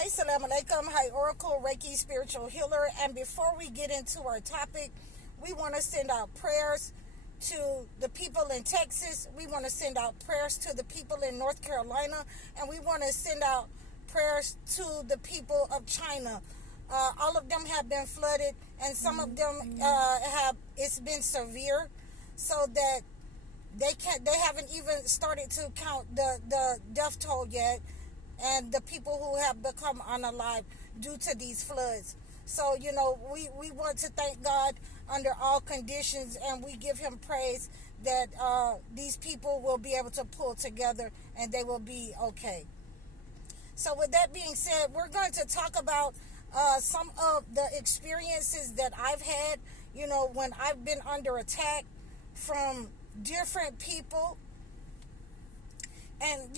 Hi, Salam Alaikum. Hi, Oracle, Reiki, Spiritual Healer. And before we get into our topic, we want to send out prayers to the people in Texas. We want to send out prayers to the people in North Carolina. And we want to send out prayers to the people of China. All of them have been flooded, and some of them it's been severe, so that they haven't even started to count the death toll yet, and the people who have become unalive due to these floods. So, we want to thank God under all conditions, and we give him praise that these people will be able to pull together and they will be okay. So with that being said, we're going to talk about some of the experiences that I've had, when I've been under attack from different people. And,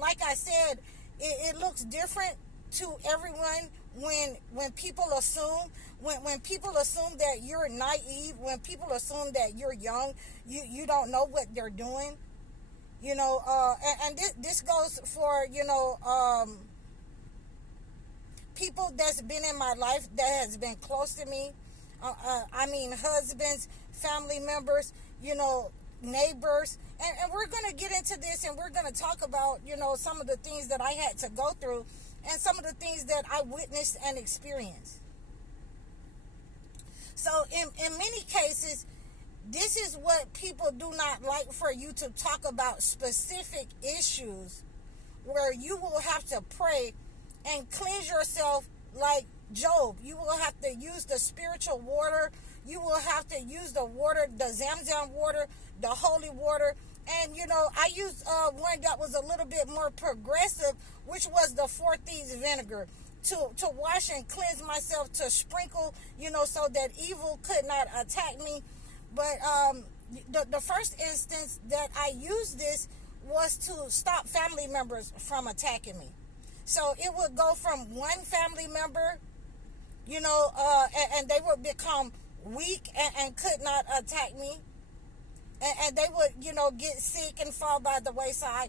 like I said, it looks different to everyone when people assume when people assume that you're naive, when people assume that you're young, you don't know what they're doing, and this goes for people that's been in my life, that has been close to me. Husbands, family members, neighbors. And we're going to get into this, and we're going to talk about, some of the things that I had to go through and some of the things that I witnessed and experienced. So in many cases, this is what people do not like, for you to talk about specific issues where you will have to pray and cleanse yourself like Job. You will have to use the spiritual water. You will have to use the water, the Zamzam water, the holy water. And, I used one that was a little bit more progressive, which was the 4-Thieves vinegar, to wash and cleanse myself, to sprinkle, so that evil could not attack me. But the first instance that I used this was to stop family members from attacking me. So it would go from one family member, and they would become weak and could not attack me. And they would, get sick and fall by the wayside.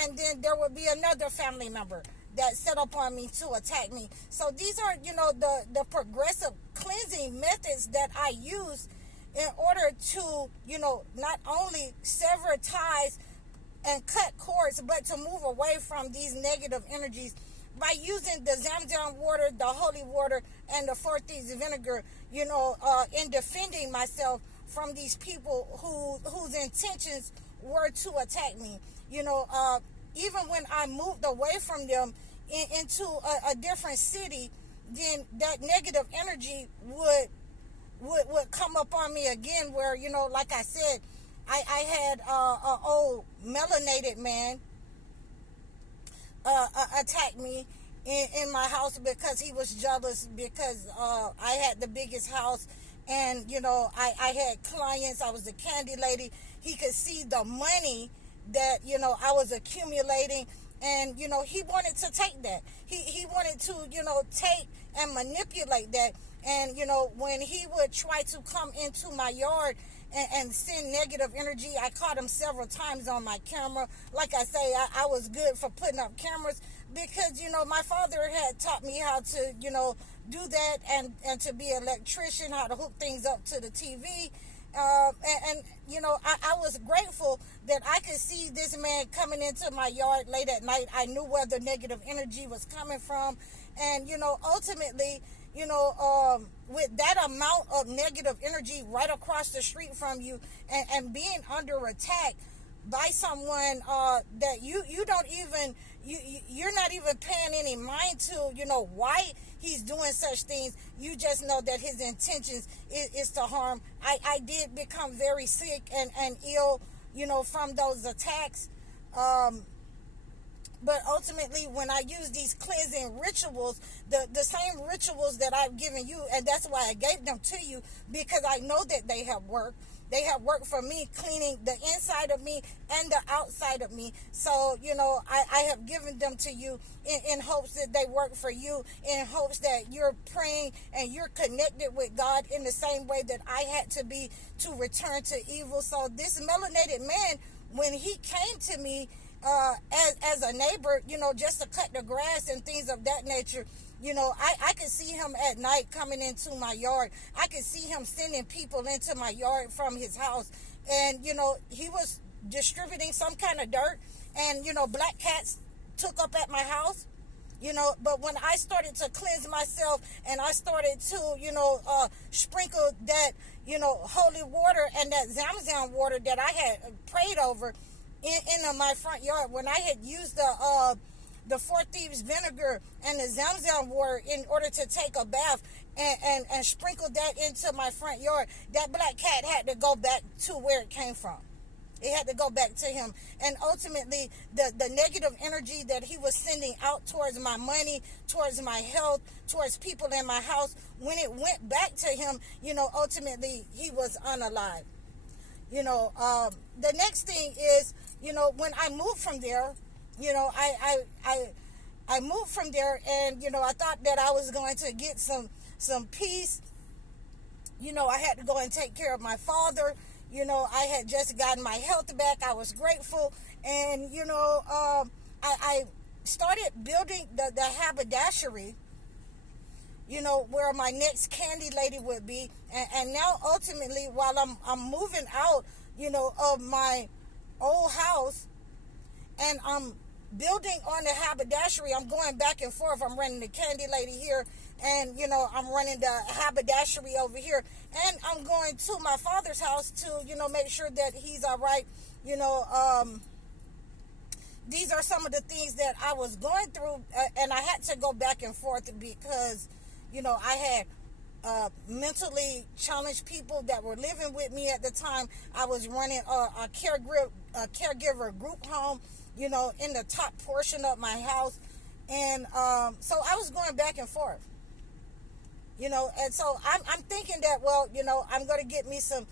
And then there would be another family member that set up on me to attack me. So these are, the progressive cleansing methods that I use in order to, not only sever ties and cut cords, but to move away from these negative energies by using the Zamzam water, the holy water, and the 4-Thieves vinegar, in defending myself from these people whose intentions were to attack me. Even when I moved away from them into a different city, then that negative energy would come up on me again, where, like I said, I had an old melanated man attack me in my house because he was jealous because I had the biggest house, and I had clients. I was the candy lady. He could see the money that I was accumulating, and he wanted to take that. He wanted to take and manipulate that. And when he would try to come into my yard and send negative energy, I caught him several times on my camera. Like I say, I was good for putting up cameras because, my father had taught me how to, do that, and to be an electrician, how to hook things up to the TV. I was grateful that I could see this man coming into my yard late at night. I knew where the negative energy was coming from. And, ultimately, with that amount of negative energy right across the street from you, and being under attack by someone that you don't even, you're not even paying any mind to, why he's doing such things. You just know that his intentions is to harm. I did become very sick and ill, from those attacks. But ultimately, when I use these cleansing rituals, the same rituals that I've given you, and that's why I gave them to you, because I know that they have worked. They have worked for me, cleaning the inside of me and the outside of me. So, I have given them to you in hopes that they work for you, in hopes that you're praying and you're connected with God in the same way that I had to be to return to evil. So this melanated man, when he came to me, as a neighbor, just to cut the grass and things of that nature. I could see him at night coming into my yard. I could see him sending people into my yard from his house. And, he was distributing some kind of dirt. And, black cats took up at my house. But when I started to cleanse myself and I started to, sprinkle that, holy water and that Zamzam water that I had prayed over in my front yard, when I had used the Four Thieves vinegar and the Zamzam water in order to take a bath and sprinkle that into my front yard, that black cat had to go back to where it came from. It had to go back to him. And ultimately, the negative energy that he was sending out towards my money, towards my health, towards people in my house, when it went back to him, ultimately, he was unalive. The next thing is, when I moved from there, I moved from there, and, I thought that I was going to get some peace. I had to go and take care of my father. I had just gotten my health back. I was grateful. And, I started building the haberdashery, where my next candy lady would be. And now, ultimately, while I'm moving out, of my old house, and I'm building on the haberdashery, I'm going back and forth. I'm running the candy lady here, and, I'm running the haberdashery over here. And I'm going to my father's house to, make sure that he's all right. These are some of the things that I was going through, and I had to go back and forth because, I had mentally challenged people that were living with me at the time. I was running a caregiver group home, in the top portion of my house. And so I was going back and forth. And so I'm thinking that, well, I'm going to get me some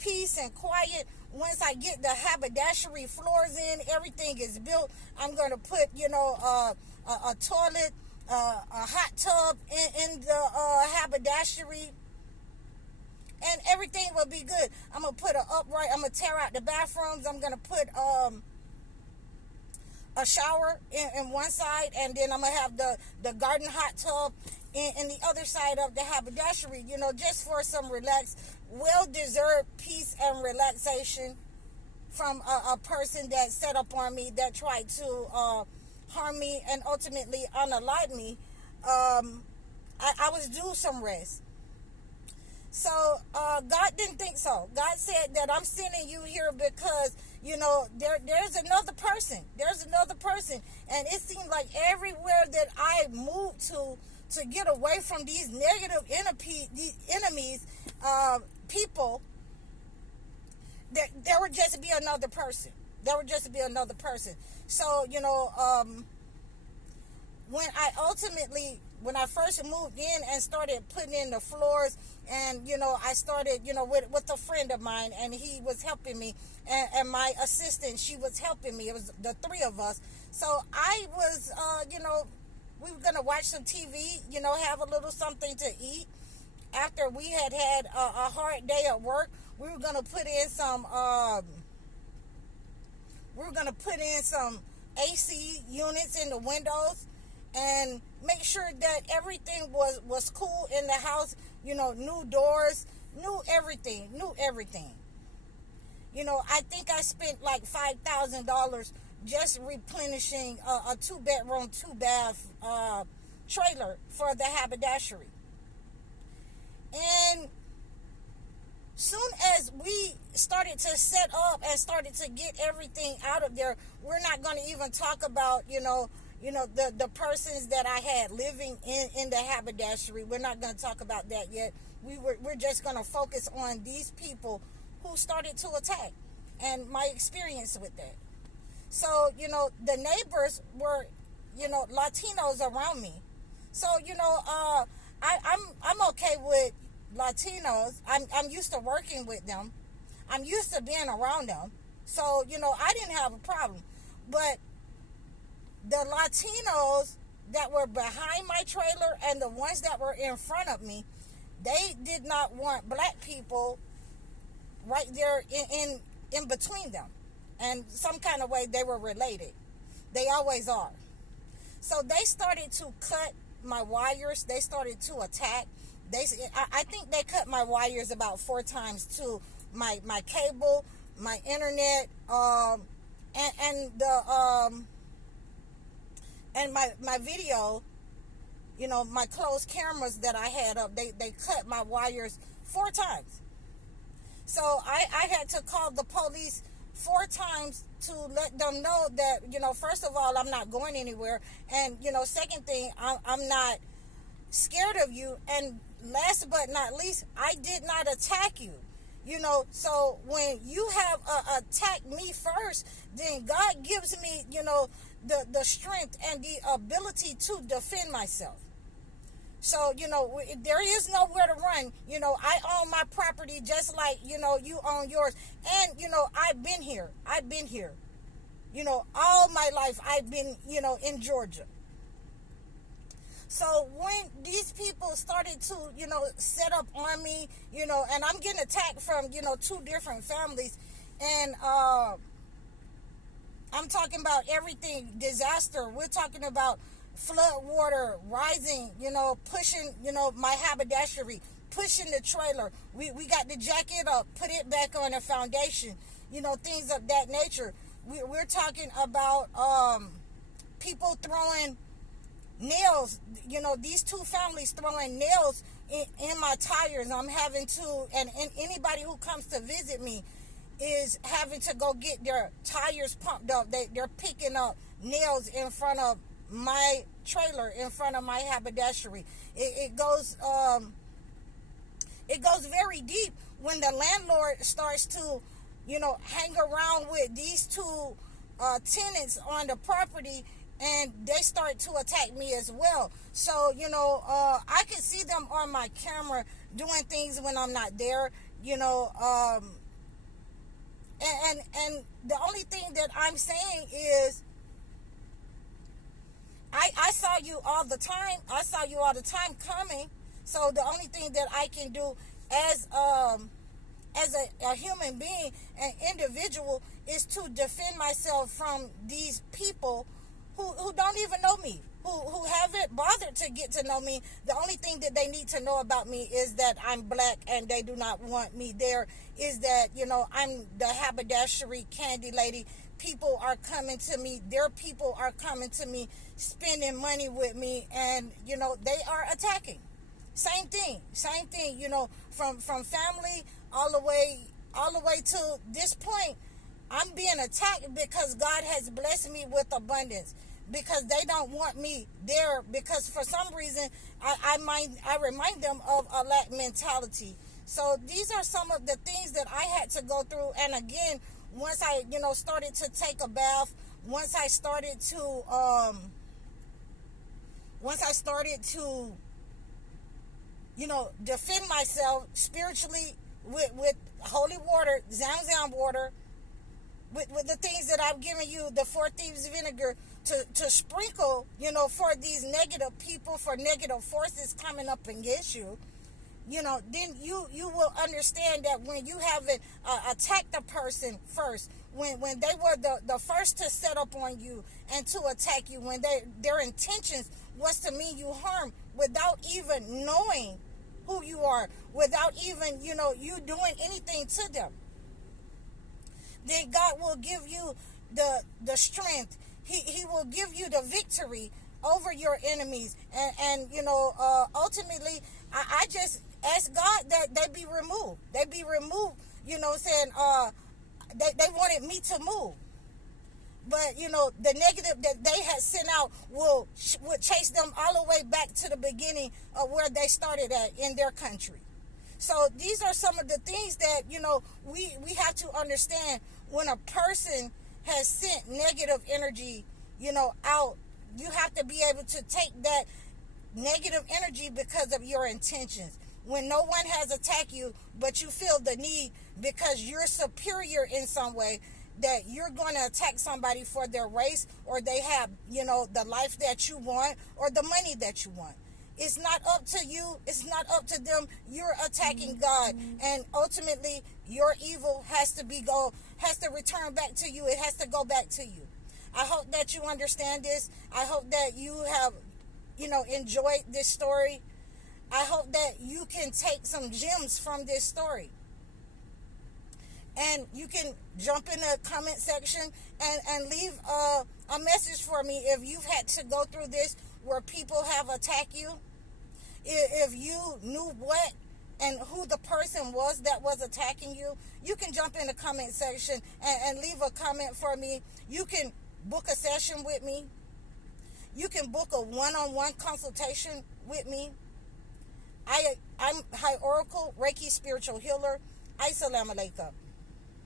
peace and quiet. Once I get the haberdashery floors in, everything is built, I'm going to put, a toilet, a hot tub in the haberdashery, and everything will be good. I'm going to put I'm going to tear out the bathrooms. I'm going to put a shower in one side, and then I'm going to have the garden hot tub in the other side of the haberdashery, just for some well-deserved peace and relaxation from a person that set up on me, that tried to harm me and ultimately unalive me. I was due some rest. So God didn't think so. God said that I'm sending you here because, there's another person. There's another person. And it seemed like everywhere that I moved to get away from these negative enemies, people, there would just be another person. There would just be another person. So, when I first moved in and started putting in the floors, and, I started, with a friend of mine, and he was helping me, and my assistant, she was helping me. It was the three of us. So I was, we were going to watch some TV, have a little something to eat. After we had a hard day at work, we were going to put in some AC units in the windows and make sure that everything was cool in the house, new doors, new everything. I think I spent like $5,000 just replenishing a 2-bedroom, 2-bath trailer for the haberdashery. And soon as we started to set up and started to get everything out of there, we're not going to even talk about, the persons that I had living in the haberdashery. We're not going to talk about that yet. We're just going to focus on these people who started to attack and my experience with that. So, the neighbors were, Latinos around me. So, I'm okay with Latinos. I'm used to working with them. I'm used to being around them. So, I didn't have a problem. But the Latinos that were behind my trailer and the ones that were in front of me, they did not want black people right there in between them. and some kind of way they were related. They always are. So they started to cut my wires. They started to attack. I think they cut my wires about 4 times to my cable, my internet, and my video. My closed cameras that I had up. They cut my wires 4 times. So I had to call the police 4 times to let them know that, first of all, I'm not going anywhere. And, second thing, I'm not scared of you. And last but not least, I did not attack you. So when you have attacked me first, then God gives me, the strength and the ability to defend myself. So, there is nowhere to run. I own my property just like, you own yours. And, I've been here. All my life I've been, in Georgia. So when these people started to, set up on me, and I'm getting attacked from, 2 different families. And I'm talking about everything, disaster. We're talking about flood water rising, pushing, my haberdashery, pushing the trailer. We got to jack it up, put it back on a foundation, things of that nature. We're talking about people throwing nails, these 2 families throwing nails in my tires. I'm having to, and anybody who comes to visit me is having to go get their tires pumped up. They're picking up nails in front of my trailer, in front of my haberdashery. It goes very deep when the landlord starts to, hang around with these 2 tenants on the property, and they start to attack me as well. So, I can see them on my camera doing things when I'm not there, and the only thing that I'm saying is, I saw you all the time. I saw you all the time coming. So the only thing that I can do as a human being, an individual, is to defend myself from these people who don't even know me, who haven't bothered to get to know me. The only thing that they need to know about me is that I'm black and they do not want me there, is that, I'm the haberdashery candy lady. People are coming to me. Their people are coming to me, spending money with me, and, they are attacking. Same thing, from family all the way to this point. I'm being attacked because God has blessed me with abundance, because they don't want me there, because for some reason I remind them of a lack mentality. So these are some of the things that I had to go through. And again, once I started to take a bath, once I started to defend myself spiritually with holy water, Zamzam water, with the things that I've given you, the 4 thieves vinegar, to sprinkle, for these negative people, for negative forces coming up against you, then you will understand that when you haven't attacked a person first, when they were the first to set up on you and to attack you, when their intentions was to mean you harm without even knowing who you are, without even, you doing anything to them, then God will give you the strength. He will give you the victory over your enemies. And ultimately, I just ask God that they be removed. They be removed, saying they wanted me to move. But, the negative that they had sent out would chase them all the way back to the beginning of where they started at in their country. So these are some of the things that, we have to understand. When a person has sent negative energy, out, you have to be able to take that negative energy because of your intentions. When no one has attacked you, but you feel the need because you're superior in some way, that you're going to attack somebody for their race, or they have, the life that you want, or the money that you want. It's not up to you. It's not up to them. You're attacking God. And ultimately, your evil has to return back to you. It has to go back to you. I hope that you understand this. I hope that you have, enjoyed this story. I hope that you can take some gems from this story. And you can jump in the comment section and leave a message for me if you've had to go through this where people have attacked you. If you knew what and who the person was that was attacking you, you can jump in the comment section and leave a comment for me. You can book a session with me. You can book a one-on-one consultation with me. I'm High Oracle, Reiki Spiritual Healer. Assalamu alaikum.